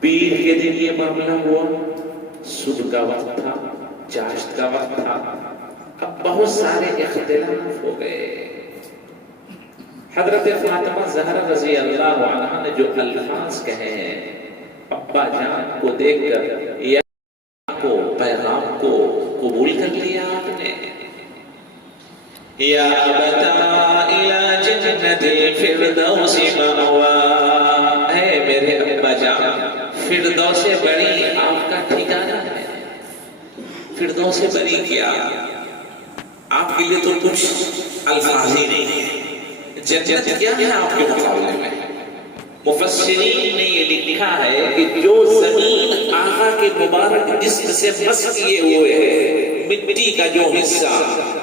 پیر کے دن یہ معاملہ ہوا، صبح کا وقت تھا، چاشت کا وقت تھا، اب بہت سارے اختلاف ہو گئے۔ حضرت فاطمہ زہرا رضی اللہ عنہا نے جو الفاظ کہے ہیں ابا جان کو دیکھ کر، یا کو پیغام کو قبول کر لیا آپ نے، یا ابتا الی جنت الفردوس مأوا، اے میرے ابا جان فردوس بڑی آپ کا ٹھکانہ ہے۔ فردوس بڑی کیا، آپ کے لیے تو کچھ الفاظ ہی نہیں ہے، جنت کیا ہے آپ کے مقابلے میں؟ مفسرین نے یہ لکھا ہے کہ جو زمین آقا کے مبارک جسم سے مس کیے ہوئے ہے، مٹی کا جو حصہ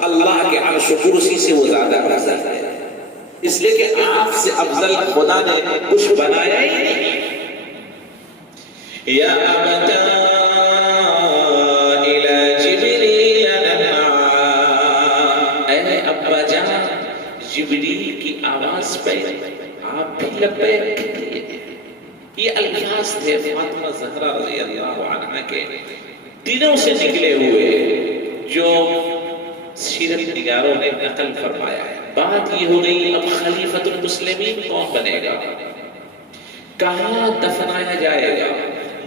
اللہ کے عرش و کرسی سے وہ زیادہ افضل ہے، اس لیے کہ آپ سے افضل خدا نے کچھ بنایا ہی نہیں۔ یا ابتا الی جبریل نمعا، اے ابا جان جبریل کی آواز پہ آپ بھی لبیک کہیے۔ یہ الفاظ تھے فاطمہ زہرا رضی اللہ عنہا کے دلوں سے نکلے ہوئے، جو سیرت نگاروں نے نقل فرمایا ہے۔ بات یہ ہو گئی اب خلیفۃ المسلمین کون بنے گا، کہاں دفنایا جائے گا،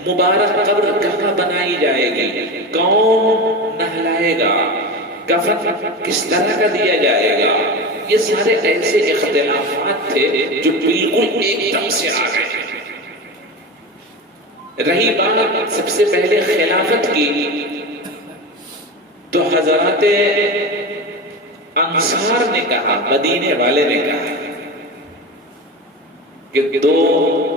مبارک قبر کہاں بنائی جائے گی، کون نہلائے گا، کفن کس طرح کا دیا جائے گا، یہ سارے ایسے اختلافات تھے جو بالکل ایک دم سے آ گئے۔ رہی بات سب سے پہلے خلافت کی، تو حضرات انصار نے کہا، مدینے والے نے کہا کہ دو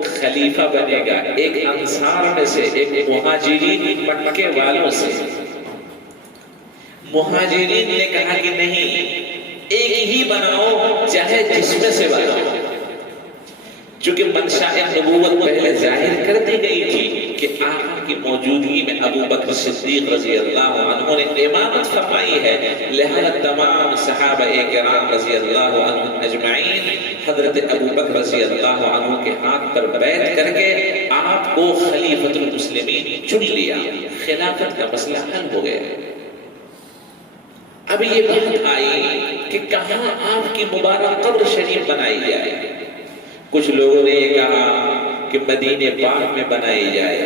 خلیفہ بنے گا، ایک انصار میں سے، ایک مہاجرین مکے والوں سے۔ مہاجرین نے کہا کہ نہیں، ایک ہی بناؤ، چاہے جس میں سے بناؤ، چونکہ منشاء نبوت پہلے ظاہر کر دی گئی تھی کہ آقا کی موجودگی میں ابو بکر صدیق رضی اللہ عنہ نے امامت فرمائی ہے، لہذا تمام صحابہ کرام رضی اللہ عنہ اجمعین حضرت ابو بکر رضی اللہ عنہ کے ہاتھ پر بیعت کر کے آپ کو خلیفۃ المسلمین چن لیا، خلافت کا مسئلہ حل ہو گیا۔ اب یہ بات آئی کہ کہاں آپ کی مبارک قبر شریف بنائی جائے۔ کچھ لوگوں نے یہ کہا کہ مدینے پاک میں بنائی جائے،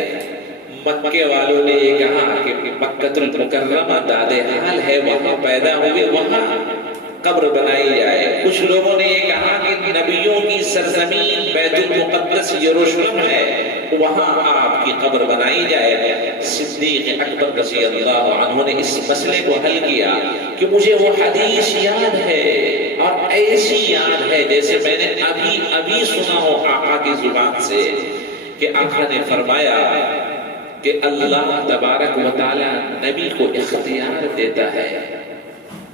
مکے والوں نے یہ کہا کہ مکۃ المکرمہ داد حال ہے، وہاں پیدا ہوئے، وہاں قبر بنائی جائے۔ کچھ لوگوں نے یہ کہا کہ نبیوں کی سرزمین بیت المقدس یروشلم ہے، وہاں آپ کی قبر بنائی جائے۔ صدیق اکبر رضی اللہ عنہ نے اس مسئلے کو حل کیا کہ مجھے وہ حدیث یاد ہے، اور ایسی یاد ہے جیسے میں نے ابھی سنا ہو آقا کی زبان سے، کہ آقا نے فرمایا کہ اللہ تبارک و تعالی نبی کو اختیار دیتا ہے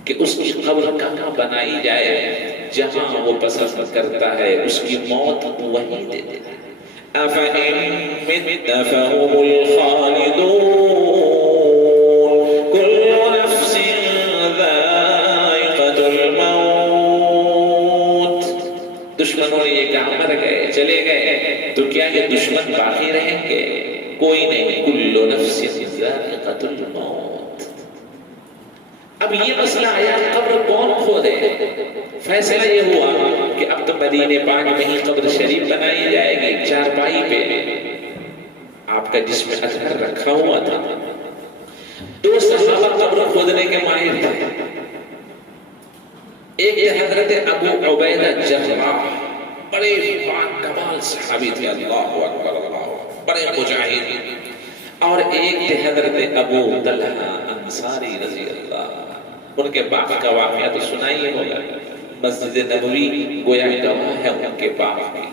کہ اس کی قبر کہاں بنائی جائے، جہاں وہ پسند کرتا ہے، اس کی موت وہی دے دیتا ہے۔ أَفَإِن مِتَّ فَهُمُ الْخَالِدُونَ كُلُّ نَفْسٍ ذَائِقَةُ الْمَوْتِ۔ دشمنوں نے یہ کہا مر گئے، چلے گئے، تو کیا یہ دشمن باقی رہیں گے؟ کوئی نہیں، كُلُّ نَفْسٍ ذَائِقَةُ الْمَوْتِ۔ اب یہ مسئلہ آیا قبر کون کھودے؟ فیصلہ یہ ہوا کہ اب تو مدینے پاک میں ہی قبر شریف بنائی جائے گی۔ چارپائی پہ آپ کا جسم اطہر رکھا ہوا تھا، دو صحابہ قبر کھودنے کے ماہر تھے، ایک تھے حضرت ابو عبیدہ جراح، بڑے کمال صحابی تھے، اللہ اکبر اللہ، بڑے مجاہد، اور ایک تھے حضرت ابو طلحہ انصاری رضی اللہ۔ ان کے باپ کا واقعہ تو سنا ہی ہوگا، مسجد نبوی گویا گواہ ہے ان کے باپ کی۔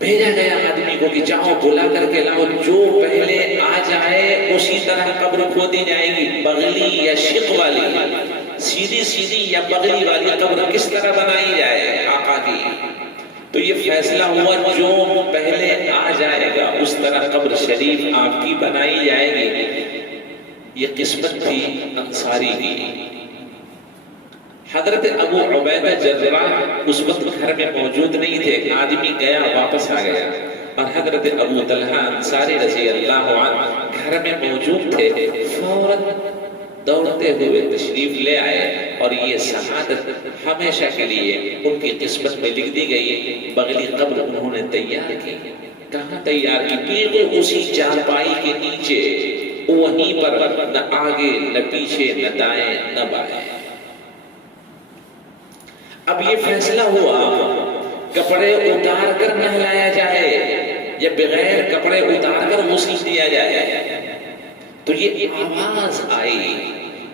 بھیجا گیا آدمی کو کہ جاؤ بلا کر کے لاؤ، جو پہلے آ جائے اسی طرح قبر کھودی جائے گی، بغلی یا شق والی، سیدھی یا بغلی والی قبر کس طرح بنائی جائے آقا کی۔ تو یہ فیصلہ ہوا جو پہلے آ جائے گا اس طرح قبر شریف آپ کی بنائی جائے گی۔ یہ قسمت تھی انصاری کی۔ حضرت ابو عبیدہ جراح اس وقت گھر میں موجود نہیں تھے، آدمی گیا واپس آ گیا، اور حضرت ابو طلحہ انصاری رضی اللہ عنہ گھر میں موجود تھے، فوراً دوڑتے ہوئے تشریف لے آئے اور یہ شہادت ہمیشہ کے لیے ان کی قسمت میں لکھ دی گئی۔ بغلی قبر انہوں نے تیار کی۔ کہاں تیار کی؟ بالکل اسی چارپائی کے نیچے، وہیں پر، نہ آگے نہ پیچھے نہ دائیں نہ بائیں۔ اب یہ فیصلہ ہوا کپڑے اتار کر نہلایا جائے یا بغیر کپڑے اتار کر غسل دیا جائے۔ تو یہ آواز آئی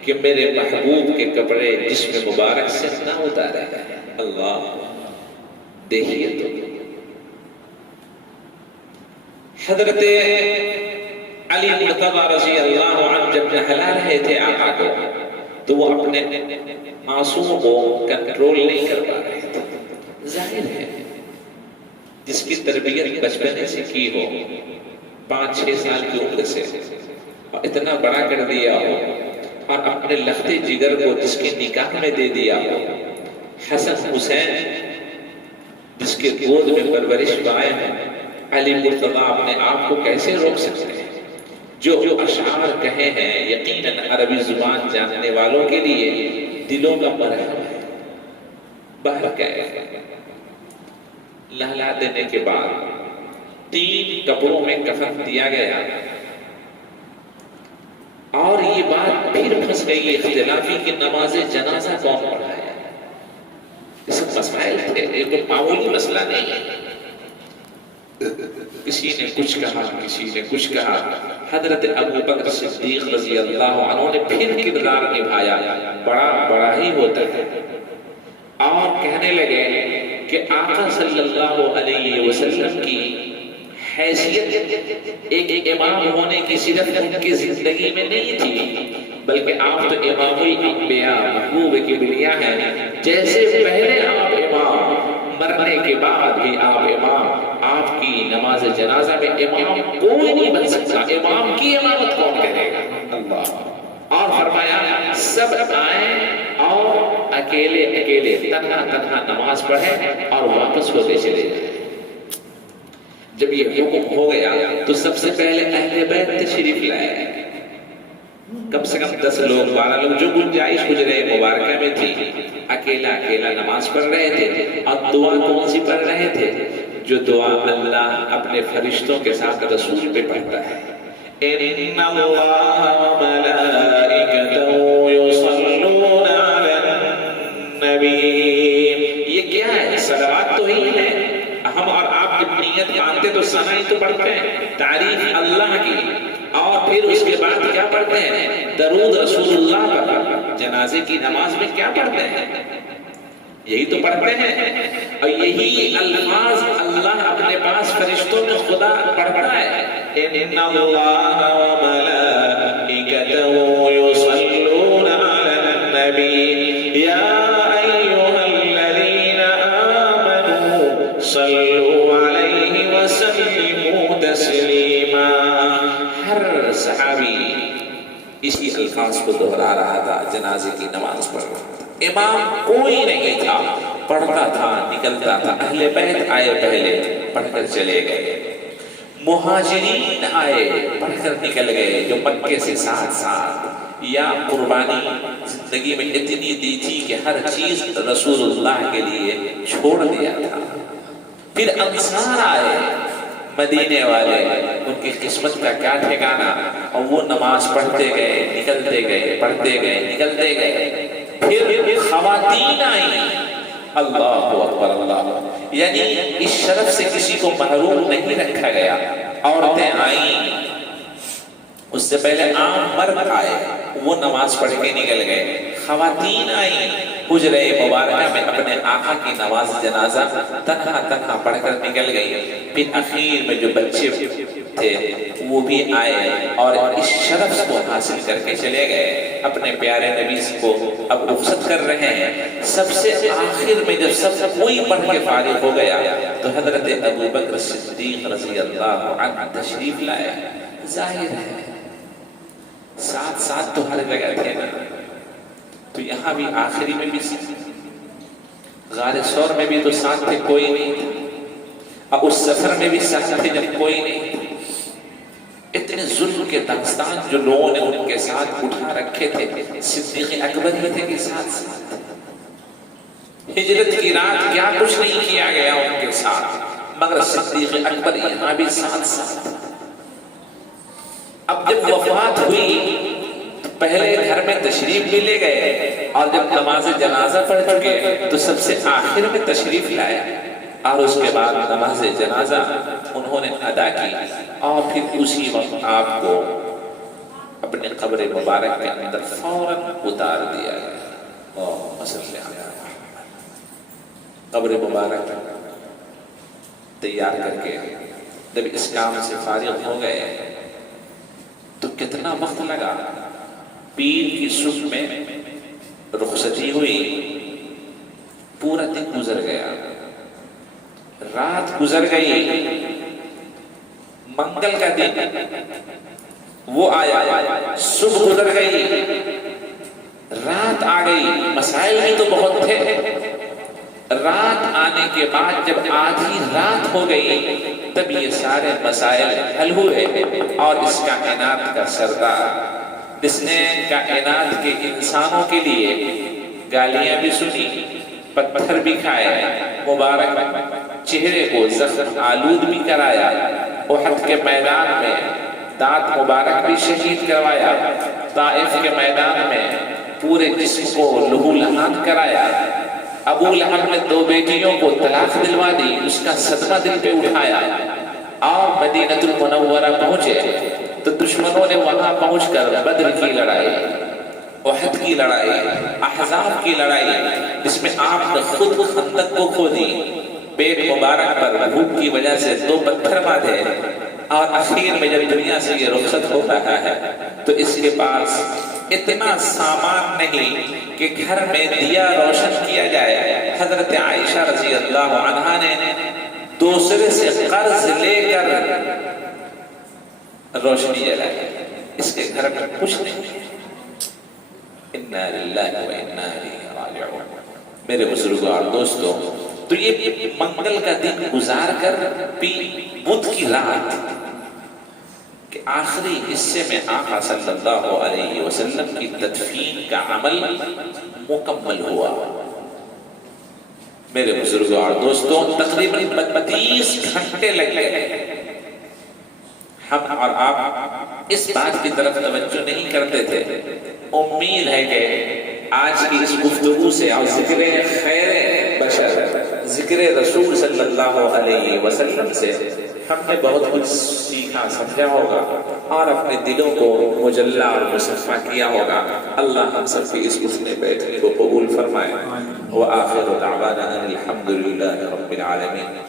کہ میرے محبوب کے کپڑے جسم مبارک سے نہ اتارے گئے۔ اللہ، دیکھیے تو حضرت علی مرتضیٰ رضی اللہ عنہ جب نہلا رہے تھے آقا کو، تو وہ اپنے آنسوؤں کو کنٹرول نہیں کر پا رہے تھے۔ ظاہر ہے جس کی تربیت بچپنے سے کی ہو، 5-6 سال کی عمر سے، اور اتنا بڑا کر دیا ہو، اور اپنے لختے جگر کو جس کے نکاح میں دے دیا ہو، حسن حسین جس کے گود میں پرورش پائے ہیں، علی مرتضیٰ اپنے آپ کو کیسے روک سکتے ہیں؟ جو اشعار کہے ہیں یقیناً عربی زبان جاننے والوں کے لیے دلوں کا مرہم ہے۔ باہر کہے نہلا دینے کے بعد 3 کپڑوں میں کفن دیا گیا، اور یہ بات پھر پھنس گئی اختلافی کہ نماز جنازہ کون پڑھائے۔ اس مسائل تھے، یہ تو معمولی مسئلہ نہیں ہے۔ کسی نے کچھ کہا، کسی نے کچھ کہا۔ حضرت ابو بکر صدیق رضی اللہ عنہ نے پھر کردار نبھایا، بڑا ہی ہوتا ہے، اور کہنے لگے کہ آقا صلی اللہ علیہ وسلم کی حیثیت ایک امام ہونے کی صرف ان کی زندگی میں نہیں تھی، بلکہ آپ تو امام الانبیاء، محبوب کبریا ہیں۔ جیسے پہلے آپ امام، مرنے کے بعد بھی آپ امام۔ آپ کی نماز جنازہ میں امام کوئی نہیں بن سکتا، امام کی امامت کون کرے گا؟ اللہ۔ اور فرمایا سب آئیں اور اکیلے اکیلے تنہا نماز پڑھیں اور واپس ہوتے چلے جائیں۔ جب یہ حکم ہو گیا تو سب سے پہلے اہل بیت تشریف لائے، کم سے کم 10 لوگ 12 لوگ، جو گنجائش حجرے مبارکہ میں تھی۔ اکیلا نماز پڑھ رہے تھے، اور دعا کون سی پڑھ رہے تھے؟ جو دعا اللہ اپنے فرشتوں کے ساتھ رسول پہ پڑھتا ہے، ان اللہ وملائکتہ یصلون علی النبی۔ یہ کیا ہے؟ صلوات تو ہی ہے۔ ہم اور آپ جب نیت مانتے تو ثنا ہی تو پڑھتے ہیں، تعریف اللہ کی، اور پھر اس کے بعد کیا پڑھتے ہیں؟ درود رسول اللہ کا۔ جنازے کی نماز میں کیا پڑھتے ہیں؟ یہی تو پڑھتے ہیں، اور یہی الفاظ اللہ اپنے پاس فرشتوں میں خدا پڑھتا ہے، ان اللہ وملائکتہ یصلون علی النبی یا ایھا الذین آمنوا صلوا علیہ وسلموا تسلیما۔ ہر صحابی اسی الفاظ کو دہرا رہا تھا، جنازے کی نماز پڑھ رہا تھا۔ امام کوئی نہیں تھا، پڑھتا تھا، نکلتا تھا۔ اہل بیت آئے، پہلے پڑھ کر چلے گئے۔ مہاجرین آئے، پڑھ کر نکل گئے، جو مکے سے ساتھ یا قربانی زندگی میں اتنی دی تھی کہ ہر چیز رسول اللہ کے لیے چھوڑ دیا تھا۔ پھر انصار آئے، مدینے والے، ان کی قسمت کا کیا ٹھکانا، اور وہ نماز پڑھتے گئے، نکلتے گئے، پڑھتے گئے، نکلتے گئے۔ پھر خواتین آئیں، اللہ اکبر اللہ، یعنی اس شرف سے کسی کو محروم نہیں رکھا گیا۔ عورتیں آئیں، اس سے پہلے عام مرد آئے، وہ نماز پڑھ کے نکل گئے۔ خواتین آئیں، حجرے مبارکہ میں اپنے آقا کی نماز جنازہ تنہا پڑھ کر نکل گئی۔ پھر اخیر میں جو بچے تھے وہ بھی آئے، اور اس شرف کو حاصل کر کے چلے گئے، اپنے پیارے نبی کو اب رخصت کر رہے ہیں۔ سب سے آخر میں جب سب کوئی پڑھ کے فارغ ہو گیا تو حضرت ابو بکر صدیق رضی اللہ عنہ تشریف لائے۔ ظاہر ہے ساتھ تو ہر جگہ تھے نا، تو یہاں بھی آخری میں بھی غار ثور میں بھی تو ساتھ تھے، کوئی نہیں تھا، اب اس سفر میں بھی ساتھ تھے جب کوئی نہیں. اتنے ظلم کے داستان جو لوگوں نے ان کے ساتھ اٹھا رکھے تھے، صدیق اکبر ہی تھے کہ ساتھ ہجرت کی رات کیا کچھ نہیں کیا گیا ان کے ساتھ، مگر صدیق اکبر یہاں بھی ساتھ. اب جب وفات ہوئی تو پہلے گھر میں تشریف بھی لے گئے، اور جب نماز جنازہ پڑھ چکے تو سب سے آخر میں تشریف لائے، اور اس کے بعد نماز جنازہ انہوں نے ادا کی، اور پھر اسی وقت آپ کو اپنے قبر مبارک کے اندر فوراً اتار دیا گیا. اللہم صلی علی محمد. قبر مبارک تیار کر کے جب اس کام سے فارغ ہو گئے تو کتنا وقت لگا. پیر کی صبح میں رخصتی ہوئی، پورا دن گزر گیا، رات گزر گئی، منگل کا دن وہ آیا، صبح گزر گئی، رات آ گئی. مسائل بھی تو بہت تھے. رات آنے کے بعد جب آدھی رات ہو گئی تب یہ سارے مسائل حل ہوئے، اور اس کائنات کا سردار جس نے کائنات کے انسانوں کے لیے گالیاں بھی سنی، پتھر بھی کھائے، مبارک چہرے کو زخم آلود بھی کرایا، احد کے میدان میں دانت مبارک بھی شہید کروایا، طائف کے میدان میں پورے جسم کو لہو لہان کرایا، ابو لہب نے 2 بیٹیوں کو طلاق دلوا دی، اس کا صدمہ دل پہ اٹھایا، اور مدینہ المنورہ پہنچے تو دشمنوں نے وہاں پہنچ کر بدر کی لڑائی، احد کی لڑائی، احزاب کی لڑائی، جس میں آپ نے خود خندق کو کھودی، پیٹ مبارک پر بھوک کی وجہ سے 2 پتھر باندھے، اور اخیر میں جب دنیا سے یہ رخصت ہو رہا ہے تو اس کے پاس اتنا سامان نہیں کہ گھر میں دیا روشن کیا جائے. حضرت عائشہ رضی اللہ عنہا نے دوسرے سے قرض لے کر روشنی جلائی. اس کے گھر میں کچھ نہیں. انا للہ و انا الیہ راجعون. میرے بزرگوں اور دوستوں، تو یہ منگل کا دن گزار کر بدھ کی رات کہ آخری حصے میں آقا صلی اللہ علیہ وسلم کی تدفین کا عمل مکمل ہوا. میرے بزرگوں اور دوستوں، تقریباً 32 گھنٹے لگ گئے. ہم اور آپ اس بات کی طرف توجہ نہیں کرتے تھے. امید ہے کہ آج کی اس گفتگو سے اور ذکر خیر بشر، ذکر رسول صلی اللہ علیہ وسلم سے ہم نے بہت کچھ سیکھا، سمجھا ہوگا، اور اپنے دلوں کو مجلہ اور مصفح کیا ہوگا. اللہ ہم سب کی اس اٹھنے بیٹھنے کو قبول فرمائے. وآخر دعوانا الحمد للہ رب العالمین.